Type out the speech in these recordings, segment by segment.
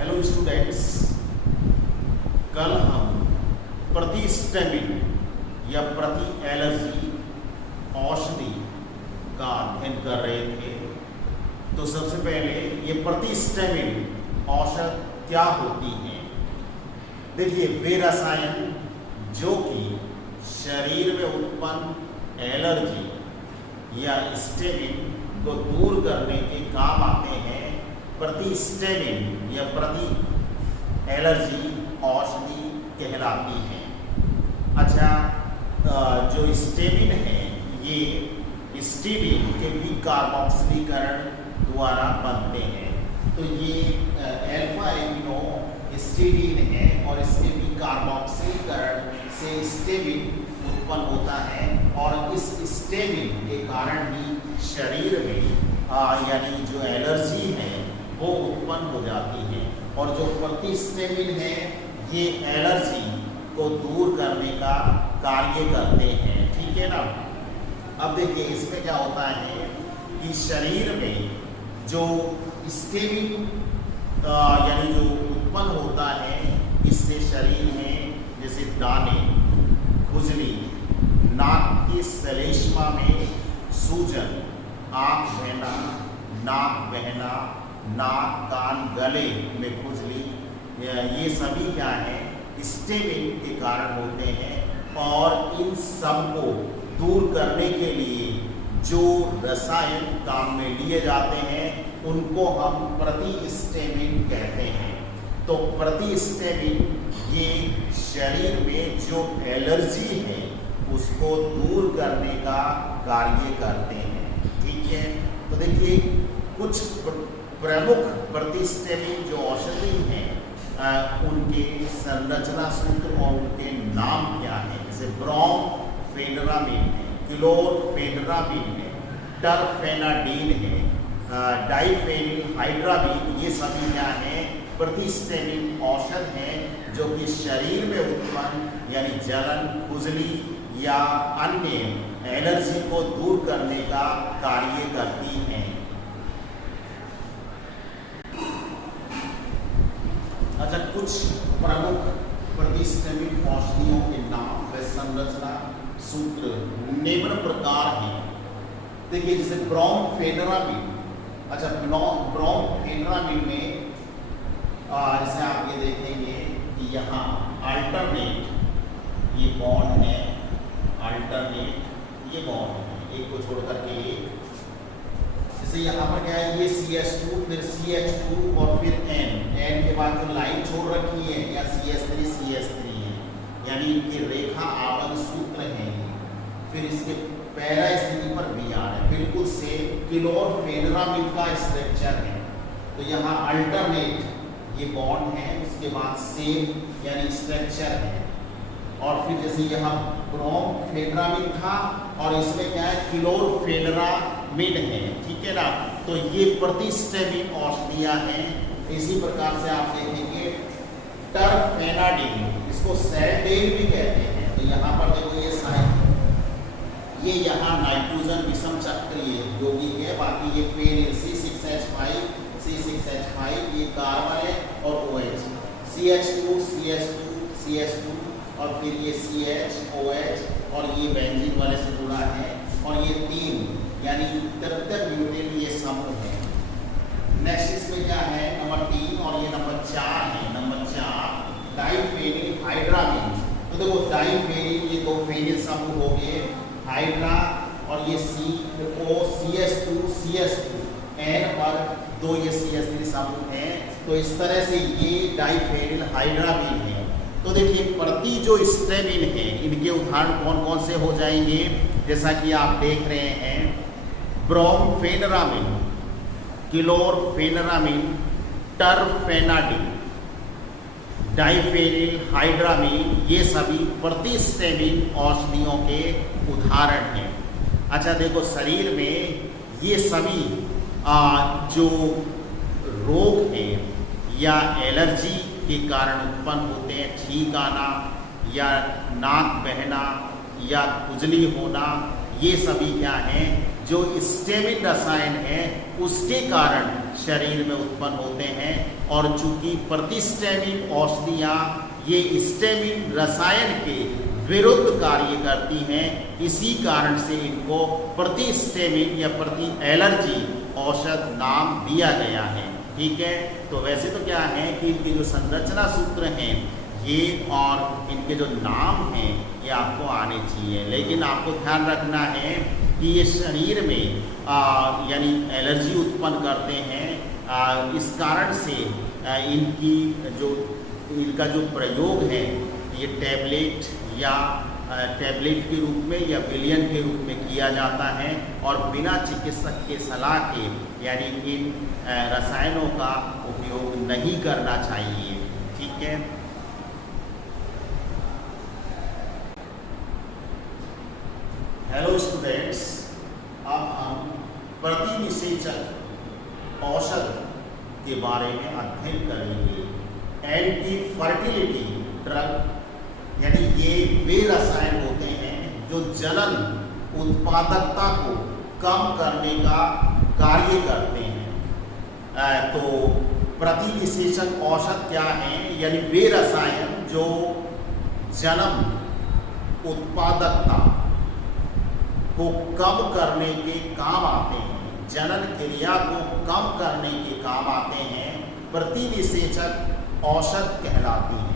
Hello students, कल हम प्रतिस्टेमिन या प्रति एलर्जी औषधि का अध्ययन कर रहे थे। तो सबसे पहले ये प्रतिस्टेमिन औषध क्या होती है। देखिए, वे रसायन जो कि शरीर में उत्पन्न एलर्जी या स्टेमिन को दूर करने के काम आते हैं, प्रतिस्टेमिन या प्रति एलर्जी औषधि कहलाती है। अच्छा, जो स्टेमिन है ये स्टीडीन के कार्बोक्सिलीकरण द्वारा बनते हैं। तो ये अल्फा एमिनो स्टीडीन है और इसके कार्बोक्सिलीकरण से स्टेमिन उत्पन्न होता है और इस स्टेमिन के कारण ही शरीर में यानी जो एलर्जी है वो उत्पन्न हो जाती है। और जो प्रतिस्टेमिन है ये एलर्जी को दूर करने का कार्य करते हैं। ठीक है ना। अब देखिए, इसमें क्या होता है कि शरीर में जो स्टेमिन यानी जो उत्पन्न होता है, इससे शरीर में जैसे दाने, खुजली, नाक की श्लेष्मा में सूजन, आँख बहना, नाक बहना, नाक, कान, गले में खुजली, ये सभी क्या है स्टेमिन के कारण होते हैं। और इन सब को दूर करने के लिए जो रसायन काम में लिए जाते हैं उनको हम प्रतिस्टेमिन कहते हैं। तो प्रतिस्टेमिन ये शरीर में जो एलर्जी है उसको दूर करने का कार्य करते हैं। ठीक है। तो देखिए, कुछ प्रमुख प्रतिस्टेमिन जो औषधि हैं उनके संरचना सूत्र और उनके नाम क्या है। जैसे ब्रोमफेनरामिन है, क्लोरफेनरामिन है, टरफेनाडीन है, डाइफेनिल हाइड्राबिन, ये सभी क्या है प्रतिस्टेमिन औषध हैं जो कि शरीर में उत्पन्न यानी जलन, खुजली या अन्य एलर्जी को दूर करने का कार्य करती हैं। अच्छा, कुछ प्रमुख प्रतिस्टेमिन औषधियों के नाम व संरचना सूत्र निम्न प्रकार हैं। देखिए, जैसे ब्रोमफेनरामिन। अच्छा, ब्रोमफेनरामिन में जैसे आप ये देखेंगे कि यहाँ अल्टरनेट ये बॉन्ड है, अल्टरनेट ये बॉन्ड है, एक को छोड़ करके एक। जैसे यहाँ पर क्या है, ये CH2 फिर CH2 और फिर N के बाद जो लाइन छोड़ रखी है या CH3 है, यानी इनके रेखा आवरण सूत्र हैं। फिर इसके पैरा स्थिति पर Br है, बिल्कुल सेम क्लोरफेनरामिन का स्ट्रक्चर है। तो यहाँ अल्टरनेट ये बॉन्ड है, उसके बाद सेम यानी स्ट्रक्चर है। और फिर जैसे यहाँ ब्रोमफेनरामिन था और इसमें क्या है क्लोरफेनरामिन है। ठीक है ना। तो ये प्रतिस्टेमिन औषधियाँ हैं। इसी प्रकार से आप देखेंगे टरफेनाडीन, इसको सैडेन भी कहते हैं। तो यहाँ पर देखो ये साइड, ये यहाँ नाइट्रोजन विषम चक्रीय यौगिक है, बाकी ये फेनिल C6H5 ये कार्बन है और OH, CH2 और फिर ये CH, और ये बेंजीन वाले से जुड़ा है। और ये 3 यानी ब्यूटेन ये समूह है। नेक्स्ट इसमें क्या है नंबर 3 और ये नंबर 4 है। Number 4 diphenyl hydramine. तो देखो, डाइफेनिल ये 2 फेनिल समूह हो गए, हाइड्रा और ये CH2 N पर 2 ये CH3 समूह हैं। तो इस तरह से ये डाइफेनिल हाइड्रामिन है। तो देखिए, प्रति जो स्टेमिन है इनके उदाहरण कौन कौन से हो जाएंगे, जैसा कि आप देख रहे हैं ब्रोमफेनरामिन, क्लोरफेनरामिन, टरफेनाडीन, डाइफेनिल हाइड्रामिन, ये सभी प्रतिस्टेमिन औषधियों के उदाहरण हैं। अच्छा देखो, शरीर में ये सभी जो रोग हैं या एलर्जी के कारण उत्पन्न होते हैं, छींक आना या नाक बहना या खुजली होना, ये सभी क्या हैं जो स्टेमिन रसायन है उसके कारण शरीर में उत्पन्न होते हैं। और चूंकि प्रतिस्टेमिन औषधियाँ ये स्टेमिन रसायन के विरुद्ध कार्य करती हैं, इसी कारण से इनको प्रतिस्टेमिन या प्रति एलर्जी औषध नाम दिया गया है। ठीक है, तो वैसे तो क्या है कि इनके जो संरचना सूत्र हैं ये और इनके जो नाम हैं ये आपको आने चाहिए, लेकिन आपको ध्यान रखना है कि ये शरीर में यानी एलर्जी उत्पन्न करते हैं। इस कारण से इनका जो प्रयोग है ये टैबलेट या टैबलेट के रूप में या विलयन के रूप में किया जाता है और बिना चिकित्सक के सलाह के यानी इन रसायनों का उपयोग नहीं करना चाहिए। ठीक है, हेलो स्टूडेंट्स, अब हम प्रतिनिषेचक औषध के बारे में अध्ययन करेंगे। एंटी फर्टिलिटी ड्रग यानी ये वे रसायन होते हैं जो जनन उत्पादकता को कम करने का कार्य करते हैं। तो प्रतिनिषेचक औषध क्या हैं? यानी वे रसायन जो जनन उत्पादकता को कम करने के काम आते हैं, जनन क्रिया को कम करने के काम आते हैं, प्रतिनिषेचक औषध कहलाती हैं।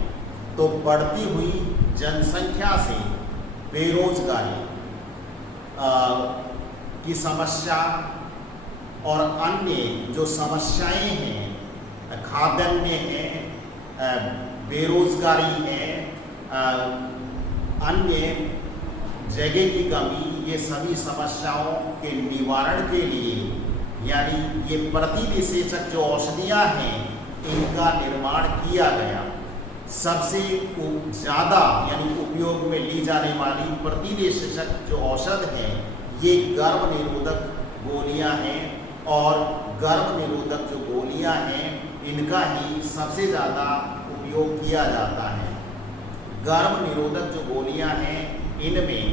तो बढ़ती हुई जनसंख्या से बेरोजगारी की समस्या और अन्य जो समस्याएं हैं, खाद्यान्न है, बेरोजगारी है, अन्य जगह की कमी, ये सभी समस्याओं के निवारण के लिए यानी ये प्रतिनिषेचक जो औषधियाँ हैं इनका निर्माण किया गया। सबसे ज़्यादा यानी उपयोग में ली जाने वाली प्रतिनिषेचक जो औषध है ये गर्भ निरोधक गोलियां हैं और गर्भ निरोधक जो गोलियां हैं इनका ही सबसे ज़्यादा उपयोग किया जाता है। गर्भ निरोधक जो गोलियां हैं इनमें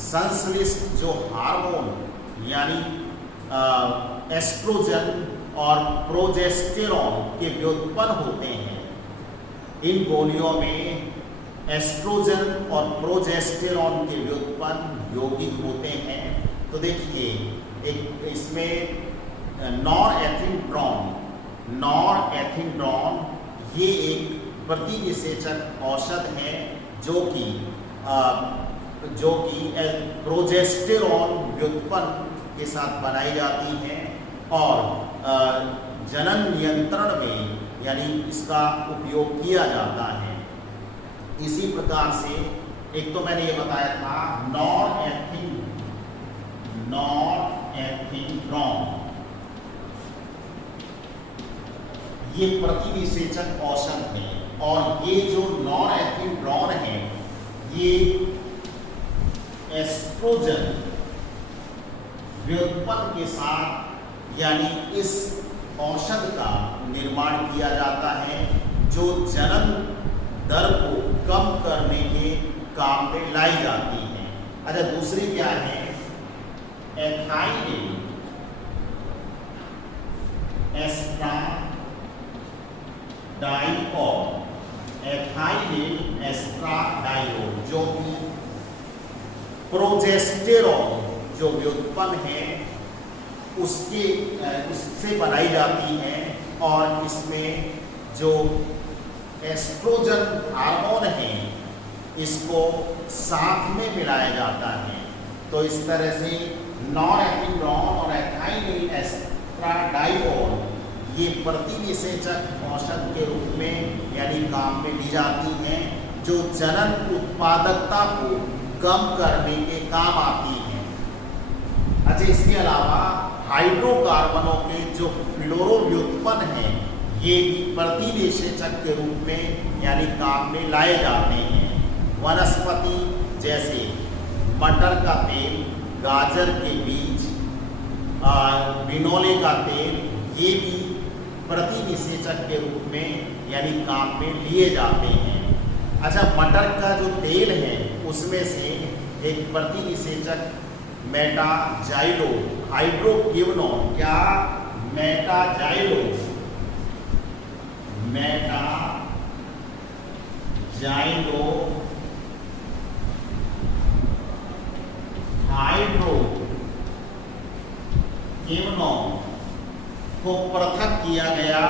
संश्लिष्ट जो हार्मोन यानी एस्ट्रोजन और प्रोजेस्टेरॉन के व्युत्पन्न होते हैं। इन गोलियों में एस्ट्रोजन और प्रोजेस्टेरॉन के व्युत्पन्न यौगिक होते हैं। तो देखिए एक इसमें नॉरएथिंड्रोन ये एक प्रतिनिषेचक औषध है जो कि प्रोजेस्टेरॉन व्युत्पन्न के साथ बनाई जाती है और जनन नियंत्रण में यानी इसका उपयोग किया जाता है। इसी प्रकार से एक तो मैंने ये बताया था नॉरएथिंड्रोन ये प्रतिनिषेचक औषध है और ये जो नॉरएथिंड्रोन है ये एस्ट्रोजन व्युत्पन्न के साथ यानी इस औषध का निर्माण किया जाता है जो जनन दर को कम करने के काम में लाई जाती है। अच्छा, दूसरी क्या है? एथाइलिन एस्ट्राडाइओल जो कि प्रोजेस्टेरॉन जो व्युत्पन्न है उससे बनाई जाती है और इसमें जो एस्ट्रोजन हार्मोन है इसको साथ में मिलाया जाता है। तो इस तरह से नॉरएथिंड्रोन और एथाइलिन एस्ट्राडाइओल ये प्रतिनिषेचक औषध के रूप में यानी काम में ली जाती हैं जो जनन उत्पादकता को कम करने के काम आती हैं। अच्छा, इसके अलावा हाइड्रोकार्बनों के जो फ्लोरोव्युत्पन्न हैं ये भी प्रतिनिषेचक के रूप में यानी काम में लाए जाते हैं। वनस्पति जैसे मटर का तेल, गाजर के बीज, बिनोले का तेल ये भी प्रतिनिषेचक के रूप में यानी काम में लिए जाते हैं। अच्छा, मटर का जो तेल है उसमें से एक प्रतिनिषेचक मेटाजाइलो हाइड्रोक्विनोन, क्या मेटाजाइलो हाइड्रोक्विनोन को पृथक किया गया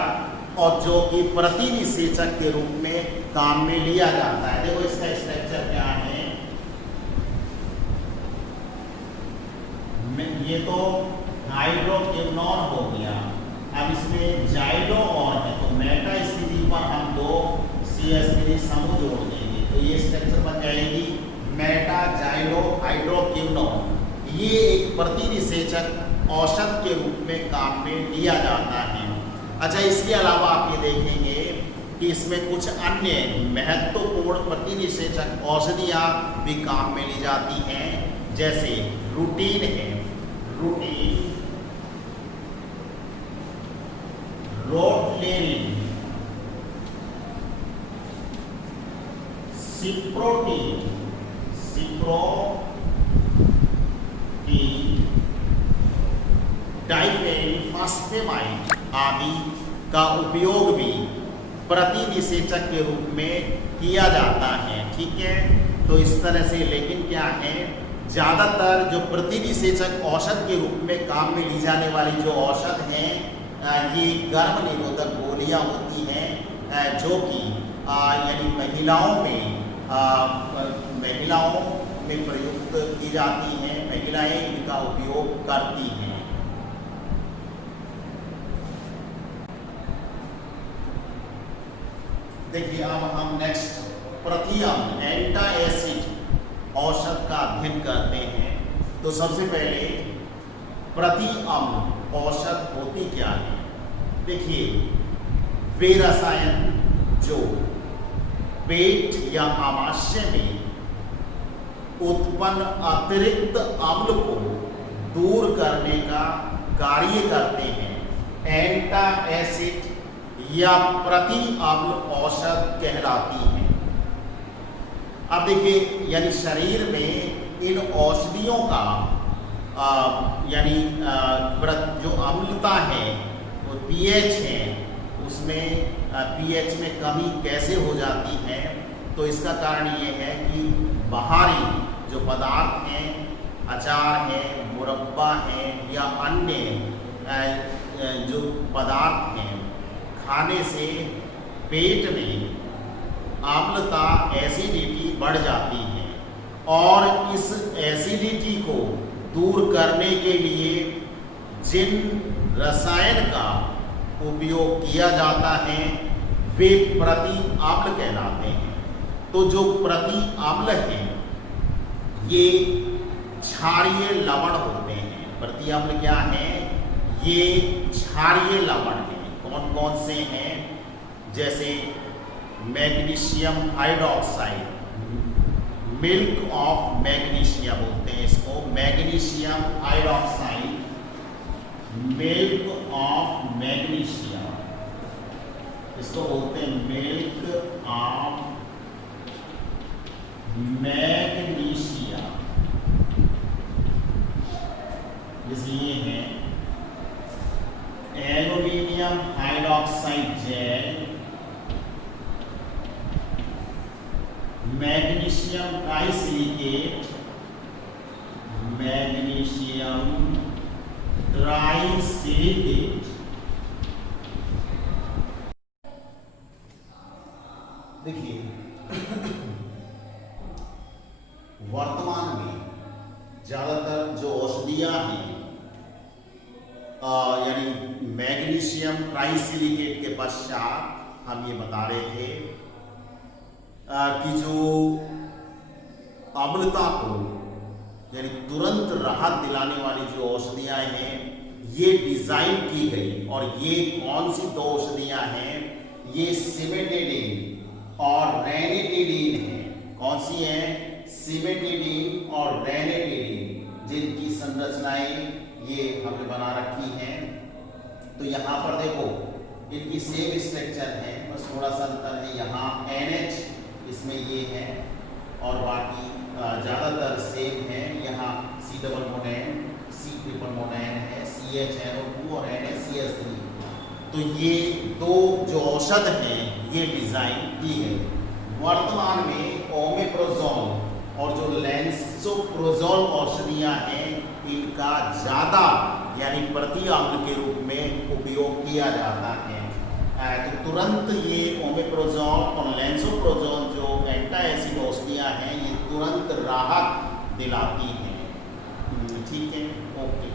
और जो कि प्रतिनिषेचक के रूप में काम में लिया जाता है। देखो इसका स्ट्रक्चर क्या है, ये तो हाइड्रोक्विनोन हो गया, अब इसमें जाइलो और है तो मेटा स्थिति पर हम दो CH3 समूह जोड़ देंगे तो ये स्ट्रक्चर बन जाएगी मेटाजाइलो हाइड्रोक्विनोन। ये एक प्रतिनिषेचक औषध के रूप में काम में लिया जाता है। अच्छा, इसके अलावा आप ये देखेंगे कि इसमें कुछ अन्य महत्वपूर्ण प्रतिनिषेचक औषधियाँ भी काम में ली जाती हैं, जैसे रूटीन है, रूटीन, रोटलेरिन, सिप्रोटीन, डाइफेनफास्फेमाइड आदि का उपयोग भी प्रतिनिषेचक के रूप में किया जाता है। ठीक है, तो इस तरह से, लेकिन क्या है, ज़्यादातर जो प्रतिनिषेचक औषध के रूप में काम में ली जाने वाली जो औषध हैं ये गर्भ निरोधक गोलियां होती हैं, जो कि यानी महिलाओं में प्रयुक्त की जाती हैं, महिलाएं इनका उपयोग करती हैं। देखिए, अब हम नेक्स्ट प्रतिअम्ल एंटाएसिड औषध का अध्ययन करते हैं। तो सबसे पहले प्रतिअम्ल औषध होती क्या है? देखिए, वे रसायन जो पेट या आमाशय में उत्पन्न अतिरिक्त अम्ल को दूर करने का कार्य करते हैं, एंटाएसिड या प्रतिअम्ल औषध कहलाती हैं। अब देखिए, यानी शरीर में इन औषधियों का यानी जो अम्लता है, वो pH है, उसमें pH में कमी कैसे हो जाती है? तो इसका कारण ये है कि बाहरी जो पदार्थ हैं, अचार है, मुरब्बा है या अन्य जो पदार्थ हैं, खाने से पेट में अम्लता, एसिडिटी बढ़ जाती है और इस एसिडिटी को दूर करने के लिए जिन रसायन का उपयोग किया जाता है वे प्रतिअम्ल कहलाते हैं। तो जो प्रतिअम्ल हैं ये क्षारीय लवण होते हैं। प्रतिअम्ल क्या है? ये क्षारीय लवण हैं। कौन कौन से हैं? जैसे magnesium hydroxide, milk of magnesia बोलते हैं इसको, magnesium hydroxide, milk of magnesia, इसको बोलते हैं मिल्क ऑफ मैग्नीशिया। जैसे ये है aluminium hydroxide gel, magnesium trisilicate, magnesium trisilicate. देखिए, वर्तमान में ज्यादातर जो औषधियां हैं यानी मैग्नीशियम ट्राइसिलिकेट के पश्चात हम ये बता रहे थे कि जो अम्लता को यानी तुरंत राहत दिलाने वाली जो औषधियां हैं ये डिजाइन की गई। और ये कौन सी दो औषधियां हैं? ये सिमेटिडिन और रेनिटिडिन है। कौन सी है? सिमेटिडिन और रेनिटिडिन, जिनकी संरचनाएं ये हमने बना रखी हैं। तो यहाँ पर देखो इनकी सेम स्ट्रक्चर है, बस थोड़ा सा अंतर है। यहाँ NH इसमें ये है और बाकी ज़्यादातर सेम है। यहाँ C डबल मोनैन, C ट्रिपल मोनैन है, CHNO2 और NaCH3। तो ये दो जो औषध हैं ये डिज़ाइन की गई। वर्तमान में ओमेप्रोजोल और जो लैंसोप्रोजोल औषधियाँ हैं इनका ज़्यादा यानी प्रति अम्ल के रूप में उपयोग किया जाता है। तो तुरंत ये ओमेप्रोजोल और लैंसोप्रोजोल जो एंटा एसिड औषधियाँ हैं ये तुरंत राहत दिलाती हैं। ठीक है, ओके।